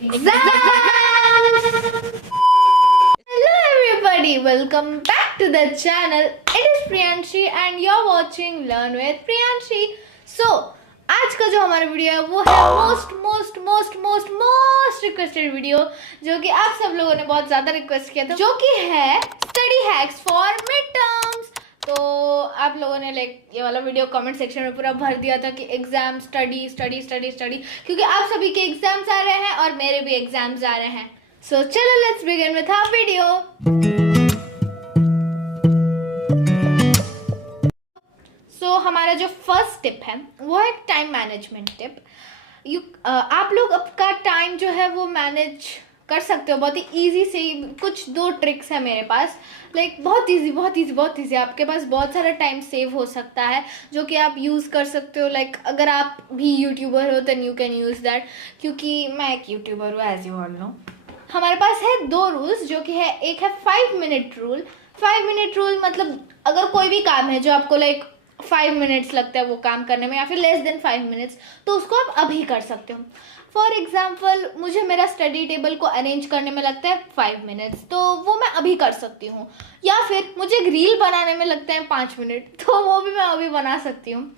Hello everybody, welcome back to the channel. It is Priyanshi and you're watching Learn with Priyanshi. So, आज का जो हमारा video है वो है मोस्ट रिक्वेस्टेड वीडियो, जो कि आप सब लोगों ने बहुत ज़्यादा रिक्वेस्ट किया था, जो कि है study hacks for mid terms. तो आप लोगों ने ये वाला वीडियो कमेंट सेक्शन में पूरा भर दिया था कि एग्जाम स्टडी, क्योंकि आप सभी के एग्जाम्स आ रहे हैं और मेरे भी एग्जाम्स आ रहे हैं। सो चलो let's begin with our video. So हमारा जो फर्स्ट टिप है वो है टाइम मैनेजमेंट टिप। आप लोग आपका टाइम जो है वो मैनेज कर सकते हो बहुत ही ईजी से। कुछ दो ट्रिक्स है मेरे पास, बहुत ईजी। आपके पास बहुत सारा टाइम सेव हो सकता है जो कि आप यूज़ कर सकते हो। अगर आप भी यूट्यूबर हो then you can use that, क्योंकि मैं एक यूट्यूबर हूँ एज यू ऑल नो। हमारे पास है दो रूल्स, जो कि है एक है 5 मिनट रूल। 5 मिनट रूल मतलब अगर कोई भी काम है जो आपको 5 मिनट्स लगता है वो काम करने में, या फिर लेस देन 5 मिनट्स, तो उसको आप अभी कर सकते हो। फॉर एग्जाम्पल मुझे मेरा स्टडी टेबल को अरेंज करने में लगता है 5 मिनट्स, तो वो मैं अभी कर सकती हूँ। या फिर मुझे एक रील बनाने में लगता है 5 मिनट, तो वो भी मैं अभी बना सकती हूँ।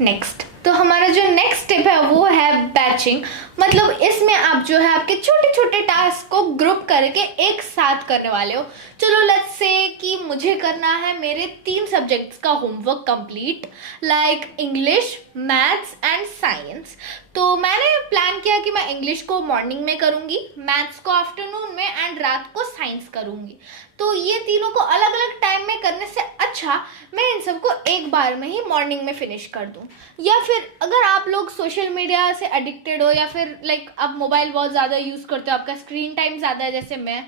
नेक्स्ट, तो हमारा जो नेक्स्ट स्टेप है वो है बैचिंग। मतलब इसमें आप जो है आपके छोटे छोटे टास्क को ग्रुप करके एक साथ करने वाले हो। चलो लेट्स से कि मुझे करना है मेरे 3 सब्जेक्ट्स का homework complete, like English, maths and science. तो मैंने प्लान किया कि मैं इंग्लिश को मॉर्निंग में करूँगी, मैथ्स को आफ्टरनून में एंड रात को साइंस करूँगी। तो ये तीनों को अलग अलग टाइम में करने से अच्छा मैं इन सबको एक बार में ही मॉर्निंग में फिनिश कर दूँ। या फिर अगर आप लोग सोशल मीडिया से एडिक्टेड हो, या फिर आप मोबाइल बहुत ज़्यादा यूज़ करते हो, आपका स्क्रीन टाइम ज़्यादा है, जैसे मैं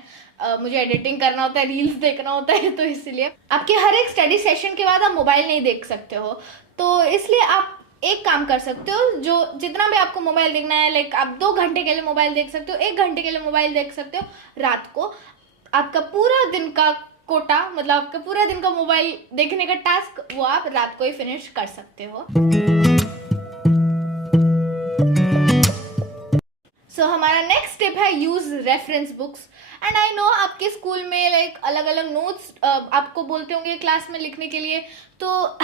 मुझे एडिटिंग करना होता है, रील्स देखना होता है, तो इसलिए आपके हर एक स्टडी सेशन के बाद आप मोबाइल नहीं देख सकते हो। तो इसलिए आप एक काम कर सकते हो, जो जितना भी आपको मोबाइल देखना है, आप 2 घंटे के लिए मोबाइल देख सकते हो, 1 घंटे के लिए मोबाइल देख सकते हो रात को। आपका पूरा दिन का कोटा, मतलब आपका पूरा दिन का मोबाइल देखने का टास्क, वो आप रात को ही फिनिश कर सकते हो। सो हमारा नेक्स्ट टिप है use reference books. And I know आपके स्कूल में अलग अलग नोट्स आपको बोलते होंगे क्लास में लिखने के लिए। तो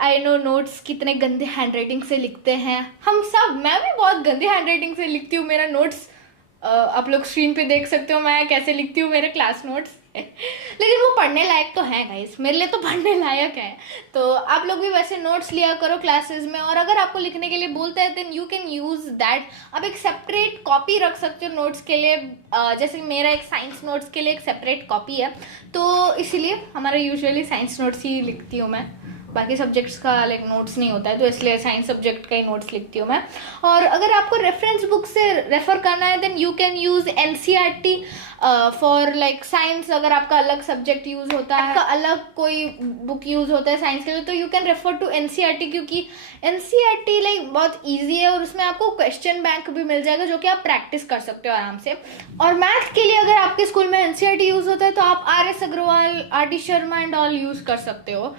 आई नो नोट्स कितने गंदे हैंडराइटिंग से लिखते हैं हम सब। मैं भी बहुत गंदे हैंडराइटिंग से लिखती हूँ। मेरा नोट्स आप लोग स्क्रीन पे देख सकते हो मैं कैसे लिखती हूँ मेरे क्लास नोट्स। लेकिन वो पढ़ने लायक तो है गाइस, मेरे लिए तो पढ़ने लायक है। तो आप लोग भी वैसे नोट्स लिया करो क्लासेस में, और अगर आपको लिखने के लिए बोलते हैं then you can use that. आप एक सेपरेट कॉपी रख सकते हो नोट्स के लिए। जैसे मेरा एक साइंस नोट्स के लिए एक सेपरेट कॉपी है, तो इसीलिए हमारा यूजुअली साइंस नोट्स ही लिखती हूँ मैं। बाकी सब्जेक्ट्स का नोट्स नहीं होता है, तो इसलिए साइंस सब्जेक्ट का ही नोट्स लिखती हूँ मैं। और अगर आपको रेफरेंस बुक से रेफर करना है then you can use NCERT for science. अगर आपका अलग सब्जेक्ट यूज़ होता है, आपका अलग कोई बुक यूज़ होता है साइंस के लिए, तो you can refer to NCERT, क्योंकि एनसीईआरटी बहुत ईजी है और उसमें आपको क्वेश्चन बैंक भी मिल जाएगा जो कि आप प्रैक्टिस कर सकते हो आराम से। और मैथ के लिए अगर आपके स्कूल में एनसीईआरटी यूज़ होता है तो आप RS Agarwal, RT Sharma and all use कर सकते हो।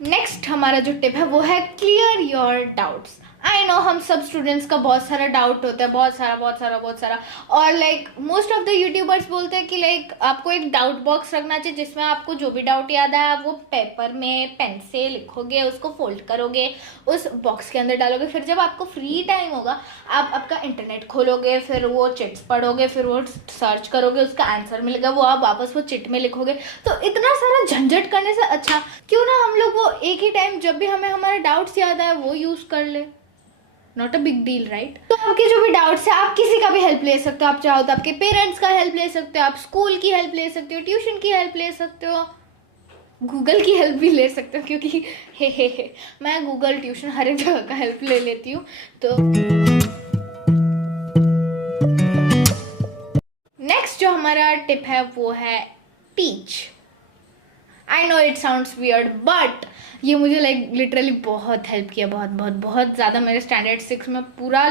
नेक्स्ट हमारा जो टिप है वो है clear your doubts. I know हम सब स्टूडेंट्स का बहुत सारा डाउट होता है, बहुत सारा। और मोस्ट ऑफ द यूट्यूबर्स बोलते हैं कि आपको एक डाउट बॉक्स रखना चाहिए, जिसमें आपको जो भी डाउट याद है आप वो पेपर में पेन से लिखोगे, उसको फोल्ड करोगे, उस बॉक्स के अंदर डालोगे। फिर जब आपको फ्री टाइम होगा आप आपका इंटरनेट खोलोगे, फिर वो चिट्स पढ़ोगे, फिर वो सर्च करोगे, उसका आंसर मिलेगा, वो आप वापस वो चिट में लिखोगे। तो इतना सारा झंझट करने से अच्छा क्यों ना हम लोग वो एक ही टाइम जब भी हमें हमारे डाउट्स याद आए वो यूज़ कर ले। Not a big deal, right? तो आपके जो भी डाउट्स है आप किसी का भी हेल्प ले सकते हो। आप चाहो तो आपके पेरेंट्स का हेल्प ले सकते हो, आप स्कूल की हेल्प ले सकते हो, ट्यूशन की हेल्प ले सकते हो, गूगल की हेल्प भी ले सकते हो, क्योंकि हे मैं गूगल, ट्यूशन हर एक जगह का हेल्प ले लेती हूँ। तो नेक्स्ट जो हमारा टिप है वो है teach. I know it sounds weird, but ये मुझे लिटरली बहुत हेल्प किया, बहुत ज़्यादा। मेरे स्टैंडर्ड 6 में पूरा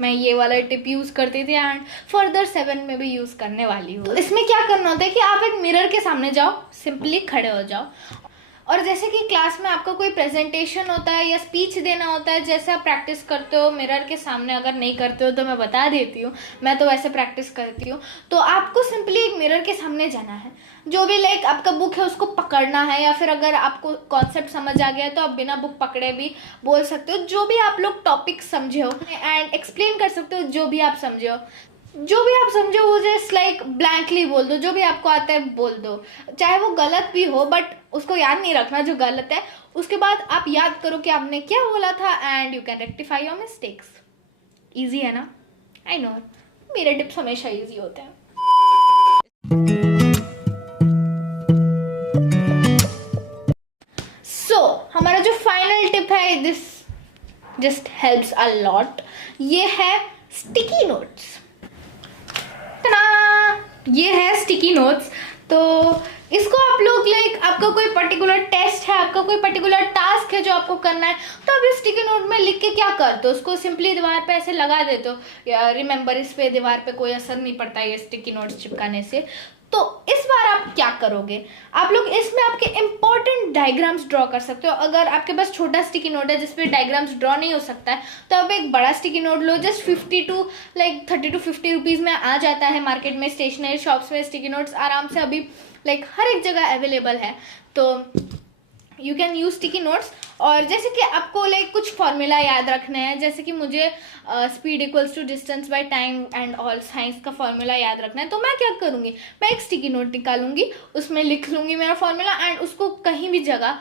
मैं ये वाला टिप यूज़ करती थी एंड फर्दर 7 में भी यूज़ करने वाली हूँ। तो इसमें क्या करना होता है कि आप एक मिरर के सामने जाओ, सिंपली खड़े हो जाओ, और जैसे कि क्लास में आपका कोई प्रेजेंटेशन होता है या स्पीच देना होता है, जैसे आप प्रैक्टिस करते हो मिरर के सामने, अगर नहीं करते हो तो मैं बता देती हूँ, मैं तो वैसे प्रैक्टिस करती हूँ। तो आपको सिंपली एक मिरर के सामने जाना है, जो भी लाइक आपका बुक है उसको पकड़ना है, या फिर अगर आपको कॉन्सेप्ट समझ आ गया है तो आप बिना बुक पकड़े भी बोल सकते हो जो भी आप लोग टॉपिक समझे हो, एंड एक्सप्लेन कर सकते हो जो भी आप समझे हो। जो भी आप समझो वो जस्ट लाइक ब्लैंकली बोल दो, जो भी आपको आता है बोल दो, चाहे वो गलत भी हो, बट उसको याद नहीं रखना जो गलत है। उसके बाद आप याद करो कि आपने क्या बोला था, and you can rectify your mistakes. Easy है ना? आई नो, मेरे टिप्स हमेशा इजी होते हैं। हमारा जो फाइनल टिप है, this just helps a lot, ये है स्टिकी नोट्स। ये है स्टिकी नोट्स। तो इसको आप लोग लाइक आपका कोई पर्टिकुलर टेस्ट है, आपका कोई पर्टिकुलर टास्क है जो आपको करना है, तो आप इस स्टिकी नोट में लिख के क्या करते हो, उसको सिंपली दीवार पे ऐसे लगा देते हो। या रिमेंबर, इस पे दीवार पे कोई असर नहीं पड़ता ये स्टिकी नोट्स चिपकाने से। तो इस बार आप क्या करोगे, आप लोग इसमें आपके इंपॉर्टेंट डायग्राम्स ड्रॉ कर सकते हो। अगर आपके पास छोटा स्टिकी नोट है जिसपे डायग्राम्स ड्रॉ नहीं हो सकता है, तो आप एक बड़ा sticky note low. Just 30 to 50 rupees में आ जाता है मार्केट में, स्टेशनरी शॉप्स में स्टिकी नोट्स आराम से अभी लाइक हर एक जगह अवेलेबल है। तो you can use sticky notes. और जैसे कि आपको लाइक कुछ फॉर्मूला याद रखना है, जैसे कि मुझे speed equals to distance by time and all science का फॉर्मूला याद रखना है, तो मैं क्या करूँगी, मैं एक स्टिकी नोट निकालूंगी, उसमें लिख लूँगी मेरा फॉर्मूला, एंड उसको कहीं भी जगह,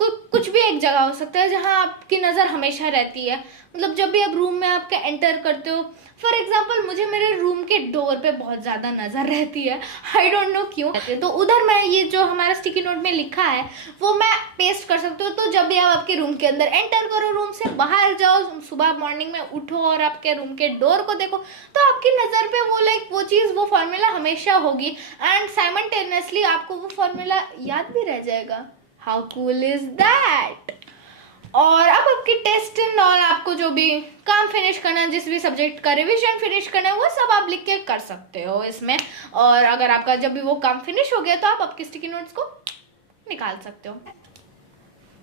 कुछ भी एक जगह हो सकता है जहाँ आपकी नज़र हमेशा रहती है। मतलब जब भी आप रूम में आपके एंटर करते हो, फॉर एग्जाम्पल मुझे मेरे रूम के डोर पे बहुत ज़्यादा नज़र रहती है, आई डोंट नो क्यों। तो उधर मैं ये जो हमारा स्टिकी नोट में लिखा है वो मैं पेस्ट कर सकती हूँ। तो जब भी आप आपके रूम के अंदर एंटर करो, रूम से बाहर जाओ, सुबह मॉर्निंग में उठो और आपके रूम के डोर को देखो, तो आपकी नज़र पे वो लाइक वो चीज़, वो फॉर्मूला हमेशा होगी, एंड साइमल्टेनियसली आपको वो फॉर्मूला याद भी रह जाएगा। How cool is that. और अब आपकी टेस्ट एंड ऑल, आपको जो भी काम फिनिश करना है, जिस भी सब्जेक्ट का रिवीजन फिनिश करना है, वो सब आप लिख के कर सकते हो इसमें। और अगर आपका जब भी वो काम फिनिश हो गया तो आप आपके स्टिकी नोट्स को निकाल सकते हो।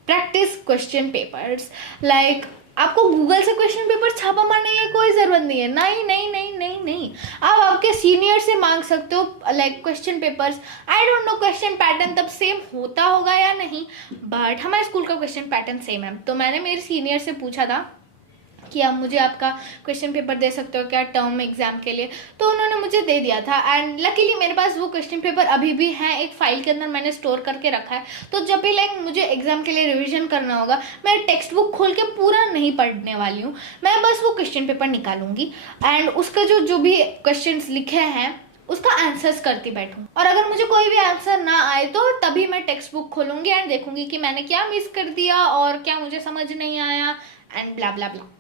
प्रैक्टिस क्वेश्चन पेपर्स, लाइक आपको गूगल से क्वेश्चन पेपर छापा मारने की कोई ज़रूरत नहीं है। नहीं नहीं नहीं नहीं नहीं, आप आपके सीनियर से मांग सकते हो like question papers. I don't know question pattern तब सेम होता होगा या नहीं, बट हमारे स्कूल का क्वेश्चन पैटर्न सेम है। तो मैंने मेरे सीनियर से पूछा था कि आप मुझे आपका क्वेश्चन पेपर दे सकते हो क्या टर्म एग्जाम के लिए, तो उन्होंने मुझे दे दिया था। एंड लकीली मेरे पास वो क्वेश्चन पेपर अभी भी हैं, एक फाइल के अंदर मैंने स्टोर करके रखा है। तो जब भी लाइक मुझे एग्जाम के लिए रिवीजन करना होगा, मैं टेक्स्ट बुक खोल के पूरा नहीं पढ़ने वाली हूँ, मैं बस वो क्वेश्चन पेपर निकालूंगी एंड उसका जो भी क्वेश्चन लिखे हैं उसका आंसर्स करती बैठूँ। और अगर मुझे कोई भी आंसर ना आए तो तभी मैं टेक्स्ट बुक खोलूंगी एंड देखूंगी कि मैंने क्या मिस कर दिया और क्या मुझे समझ नहीं आया एंड ब्ला ब्ला ब्ला।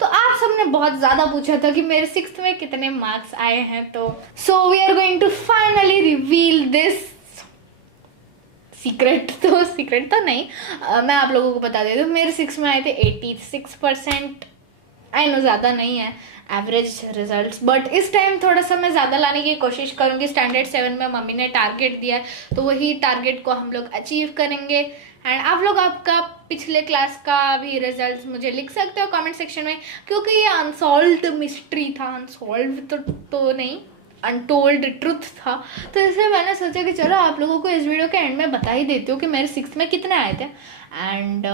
तो आप सबने बहुत ज़्यादा पूछा था कि मेरे 6th में कितने मार्क्स आए हैं, तो so we are going to finally reveal this secret. तो सीक्रेट तो नहीं, मैं आप लोगों को बता देती हूँ, मेरे 6 में आए थे 86%। आई नो ज़्यादा नहीं है एवरेज रिजल्ट्स, बट इस टाइम थोड़ा सा मैं ज़्यादा लाने की कोशिश करूँगी। स्टैंडर्ड 7 में मम्मी ने टारगेट दिया है, तो वही टारगेट को हम लोग अचीव करेंगे। एंड आप लोग आपका पिछले क्लास का भी रिजल्ट मुझे लिख सकते हो कमेंट सेक्शन में, क्योंकि ये अनसॉल्व्ड मिस्ट्री था। अनसॉल्व्ड तो नहीं, अनटोल्ड ट्रुथ था। तो इसलिए मैंने सोचा कि चलो आप लोगों को इस वीडियो के एंड में बता ही देती हूँ कि मेरे 6th में कितने आए थे, एंड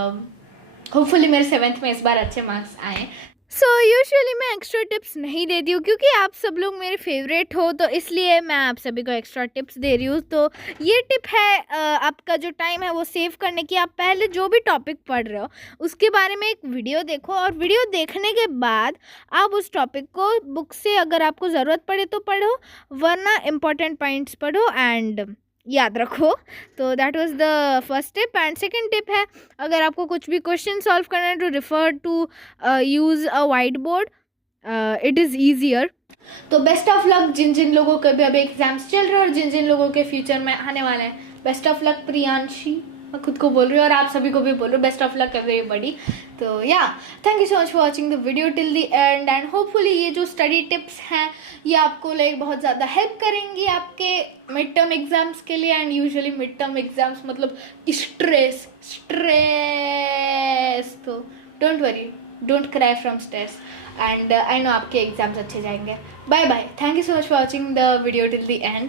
होपफुली मेरे 7th में इस बार अच्छे मार्क्स आए। सो यूजुअली मैं एक्स्ट्रा टिप्स नहीं देती हूँ क्योंकि आप सब लोग मेरे फेवरेट हो, तो इसलिए मैं आप सभी को एक्स्ट्रा टिप्स दे रही हूँ। तो ये टिप है आपका जो टाइम है वो सेव करने की। आप पहले जो भी टॉपिक पढ़ रहे हो उसके बारे में एक वीडियो देखो, और वीडियो देखने के बाद आप उस टॉपिक को बुक से अगर आपको ज़रूरत पड़े तो पढ़ो, वरना इम्पॉर्टेंट पॉइंट्स पढ़ो एंड याद रखो। तो that was the first tip. And second tip है, अगर आपको कुछ भी क्वेश्चन सॉल्व करना है, to refer to use a whiteboard, it is easier. तो बेस्ट ऑफ लक जिन जिन लोगों के भी अभी एग्जाम्स चल रहे हैं और जिन जिन लोगों के फ्यूचर में आने वाले हैं। Best of luck Priyanshi. मैं खुद को बोल रही हूँ और आप सभी को भी बोल रही हूँ, बेस्ट ऑफ लक एवरीबॉडी। तो या thank you so much for watching the video till the and and hopefully ये जो स्टडी टिप्स हैं ये आपको लाइक बहुत ज़्यादा हेल्प करेंगी आपके मिड टर्म एग्जाम्स के लिए। And usually mid term exams मतलब स्ट्रेस, तो don't worry, don't cry from stress and I know आपके एग्जाम्स अच्छे जाएंगे। Bye bye, thank you so much for watching the video till the and.